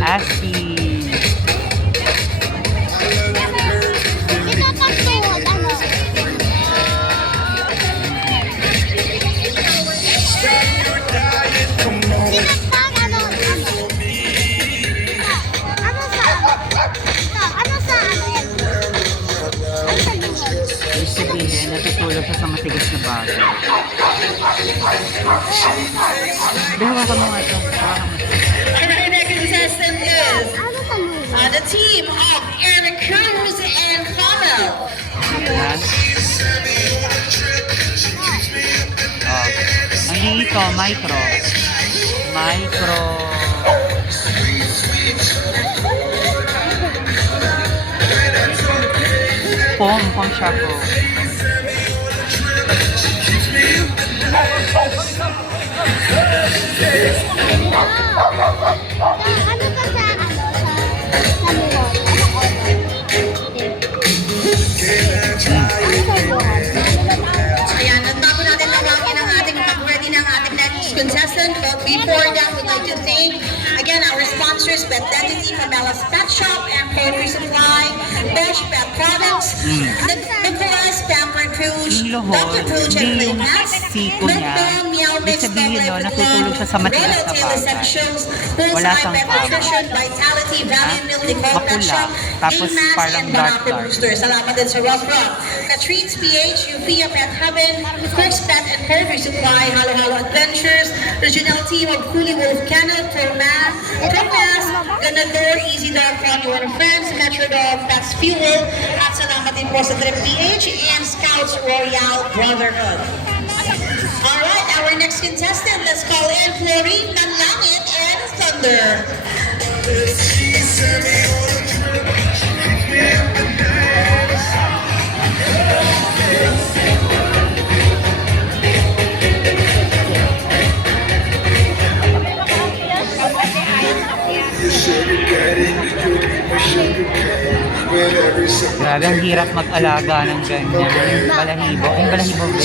Asking. Sabihin, natutulog siya sa matigas na bagay. Bahawa ka mga ito. Our next contestant is the team of Eric Cruz and Pavel. Ayan. Ang dito, micro. Micro. Pom siya po. Ayan, at bago natin tawagin ang ating pag-ready ng ating next contestant, but before that, we'd like to thank again our sponsors, Pet Dentity, Pamela's Pet Shop, and Poultry Supply, Best Pet Products, Nicolas Pampered Rouge, Yung Dr. lohod, Rouge and hindi yung Playmax, siko niya. Milkbone, Meow Ibig Mix, sabihin Dog no, Life natutulog siya sa matigas na Tail bagay. Essentials, Wala Pulse siyang Pet tama. Nutrition, Vitality, Valiant Milk, Nicole Pet Mapula. Shop, Tapos Max, parang and dark. Banana Booster. Salamat din sa Rough Rock, Katrine's PH, Euphoria Pet Heaven, Quick's Pet and Poultry Supply, Halo Halo Adventures, Regional Team of Coolie Wolf Kennel, Promas, Ganador, Easy Dog, Family One of Friends, Metro Dog, Fast Fuel, at salamat din po sa Trip PH and Scouts Royal Brotherhood. Alright, our next contestant, let's call in Florine Nanlangit and Thunder. Grabe, ang hirap mag-alaga ng ganyan. Yung balahibo. Yung balahibo ba?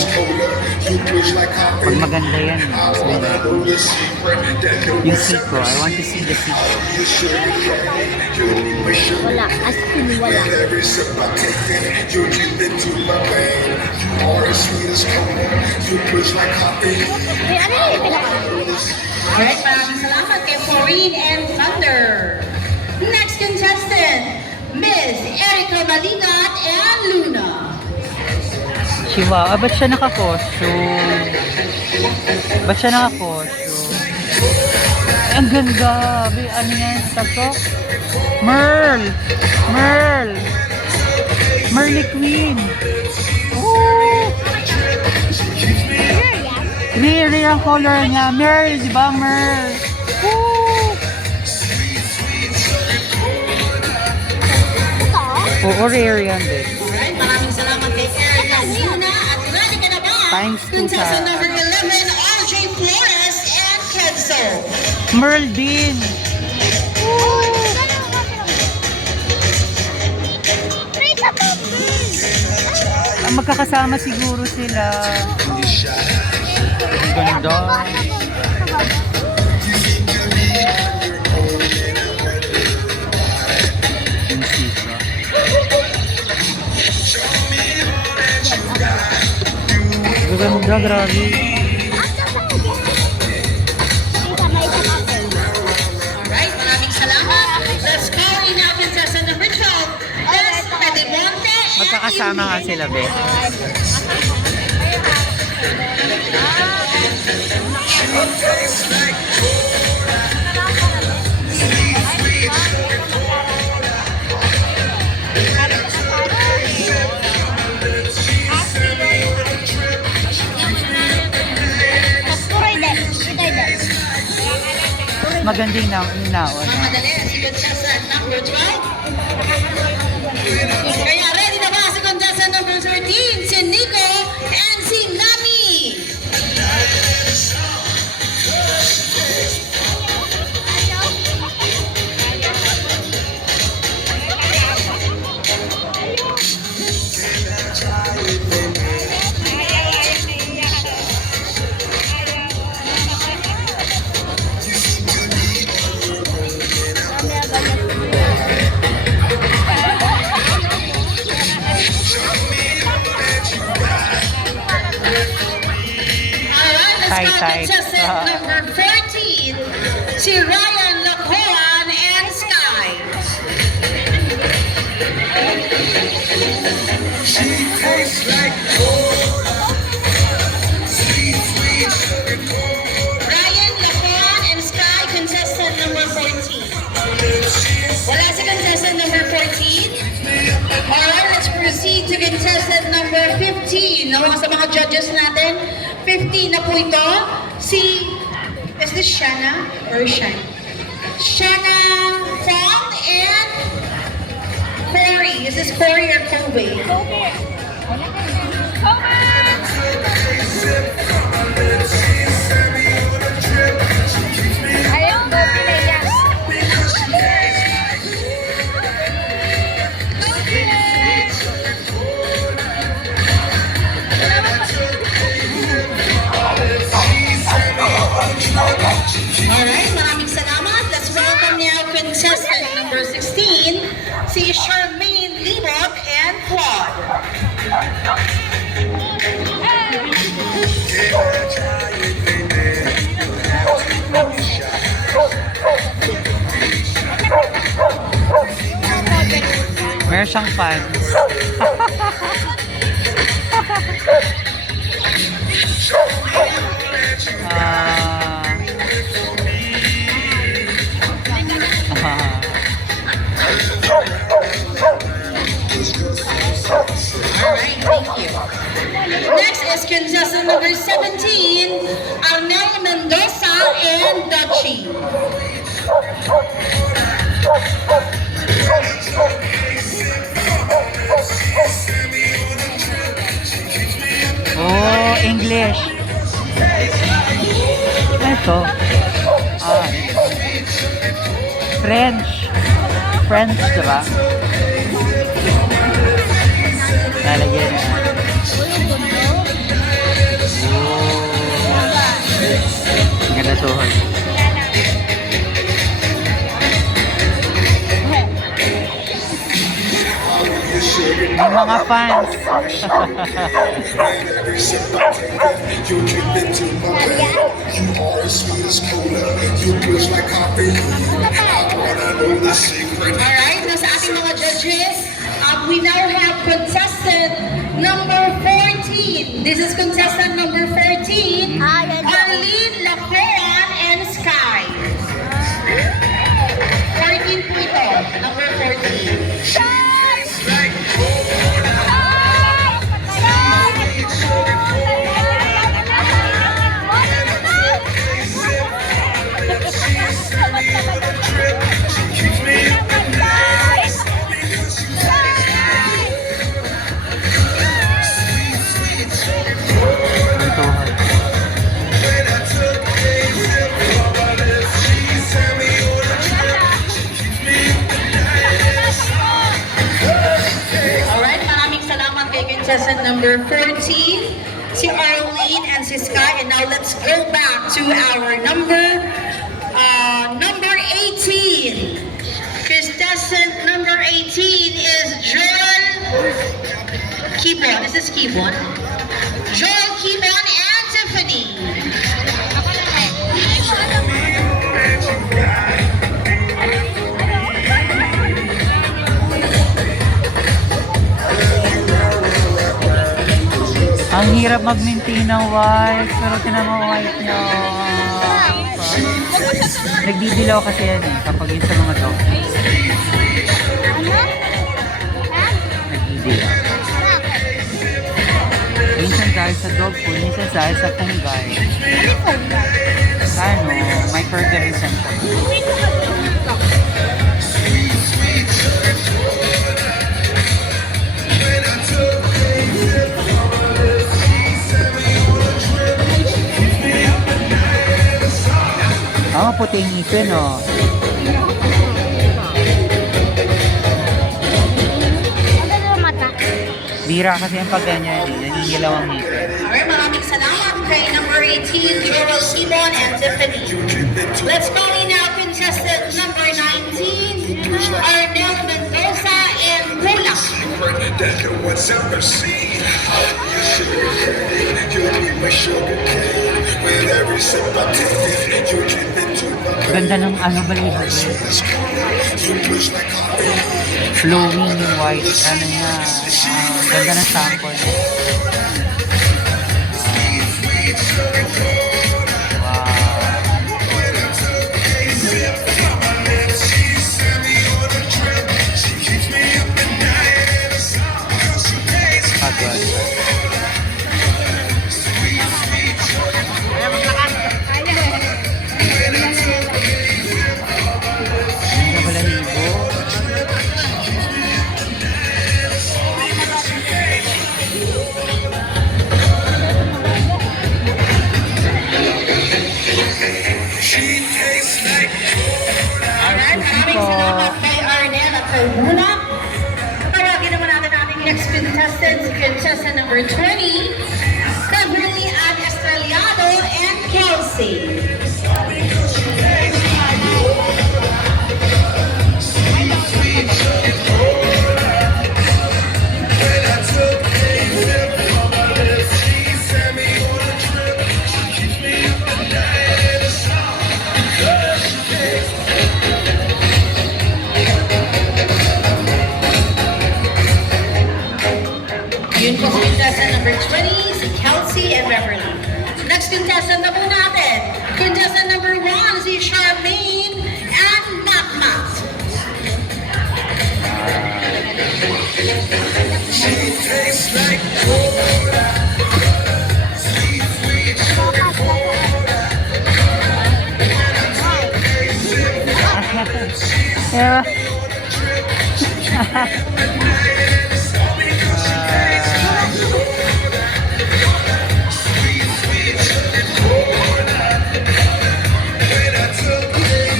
Pag maganda yan. Yung siko. I want to see the siko. Wala. As in, wala. Eh, ano yung Alright, maraming salamat kay Florine and Thunder. Next contestant, Ms. Erica Malingat and Luna. Chihuahua. Ba't siya naka-costume? Ba't siya naka-costume? Ay, ang ganda. Ano yan? Tato? Merl! Merl! Merly Queen! Woo! Rare ang color niya. Merl, di ba? Merl! Woo! Oo, rare yan din. Alright, maraming salamat kay Erica Luna. At ready ka na ba? Times two Contestant sa- number 11, RJ Flores and Kenzo. Merl din! Magkakasama siguro sila. Ang ganda. Yung sika. Ganda, grabe. Alright, maraming salamat. Let's call in our contestant number 12, S. Pedimonte and Magkakasama nga sila, be. Maganda yung naon. Madali, si contestant number 12. Kaya ready na ba si contestant number 13, si Nico and si Nami? side. contestant number 14, si Ryan Lacoan and Sky. Ryan Lacoan and Sky, contestant number 14. Wala si contestant number 14? Alright, let's proceed to contestant number 15. Nawa sa mga judges natin. 15 na po ito. Is this Shana or Shan? Shana Fong and Corey. Is this Corey or Kobe? Ayaw ko pinayas. Alright, maraming salamat. Let's welcome now contestant number 16, si Charmaine Limot and Claude. Meron siyang fans. Alright, thank you. Next is contestant number 17, Arnel Mendoza and Dachi. Oh, English. Ito. French. French, diba? Lalagyan na. Oh. Ganda tuhod. Yung mga fans. Alright, now sa ating mga judges, we now have contestant number 14. This is contestant number 14, Arlene Lacoan and Sky. 14 po ito, number 14. Contestant number 14, si Arlene and si Sky. And now let's go back to our number 18. Contestant number 18 is Joel Kibon. Is this Kibon? Joel Kibon and Tiffany. Ang hirap mag-maintain ng white, pero tinama white niya. Nagdidilaw kasi yan eh, kapag yun sa mga dog. Nagdidilaw. Minsan dahil sa dog food, minsan dahil sa fungi. Ano, microorganism po. Puti yung ngipin, oh. Bira kasi yung pag ganyan, eh. Nangingilaw ang ngipin. Alright, maraming salamat kay number 18, Joel Simon and Tiffany. Let's call in now contestant number 19, Arnel Mendoza and Mula. Ganda ng ano balahibo. Flowing white. Ano niya. Ganda ng sample. Alright, maraming salamat kay Arnel at kay Bula. Tawagin naman natin ating next contestant, contestant number 20, Cabrili Ann Estrellado and Kelsey. Yun po si contestant number 20, si Kelsey and Beverly. Next contestant na po natin, contestant number 1, si Charmaine and Matmat. Yeah.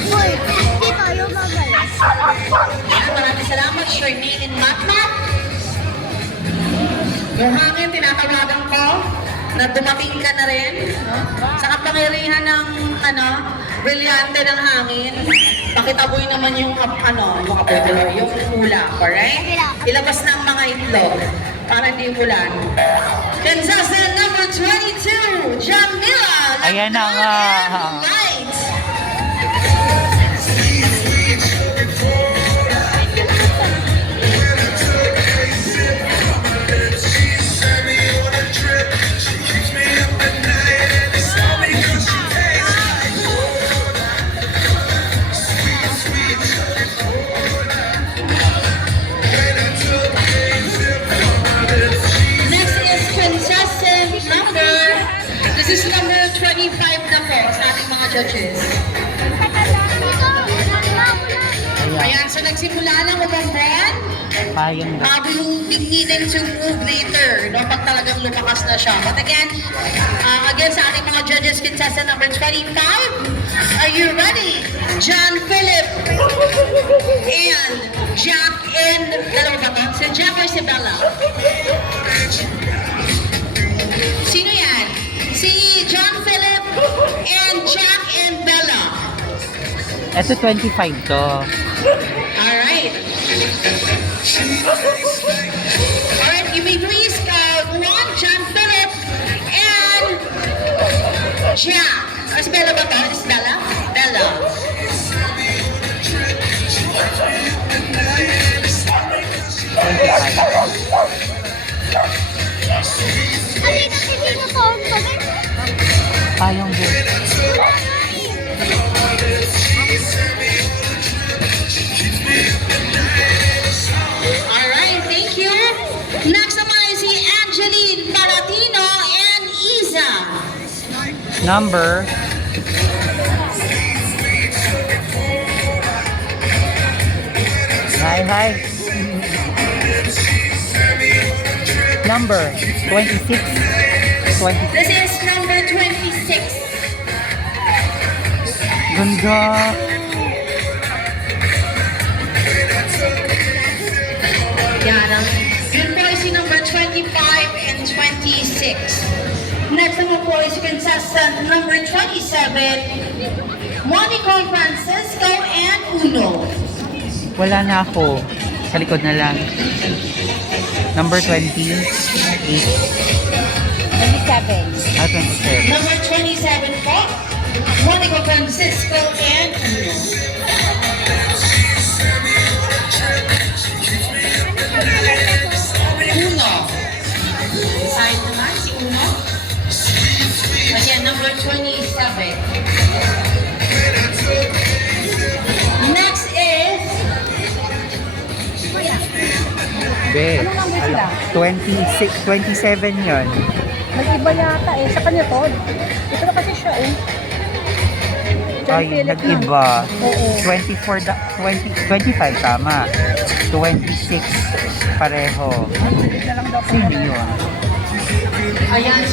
Hoy, hindi tayo magalas. Yan, maraming salamat, Charmaine and Matmat. Yung hangin, tinatawagan ko na dumating ka na rin. No? Sa kapangyarihan ng brilyante ng hangin, pakitaboy naman yung yung ulap, alright? Ilabas ng mga itlog para hindi ulan. Contestant number 22, Jamila. Ayan na nga. Light. This is number 25 na po sa ating mga judges. Ayan, so nagsimula ng umambran. Payan ba? Bago yung beginning to move later, no, pag talagang lumakas na siya. But again sa ating mga judges, contestant number 25, are you ready? John Philip and Jack and, dalawa ba to? Si Jack or si Bella? Sino yan? Si John Philip and Jack and Bella. Ito 25 to. Alright. Alright, you may please go on, John Philip and Jack. Is Bella ba to? Is Bella? Bella. Payong din. Alright, thank you. Next naman ay si Angeline Palatino and Isa. Number. Hi. Number 26. 20. This is number 26. Ganda. Yan. Yun po ay si number 25 and 26. Next naman po ay si contestant number 27, Monica Francisco and Uno. Wala na ako. Sa likod na lang. Number 28. Ah, 27. Number 27 po, Monica Francisco and Uno. Uno. Side naman si Uno. Again, number 27. Next is Be, Ano number sila? 26, 27 yun. Nag-iba yata eh. Sa kanya to. Ito na kasi siya eh. John Ay, Philip nag-iba. lang. Oo. 24, 25 tama. 26 pareho. Ang bilis na lang daw. Sino yun? ayan.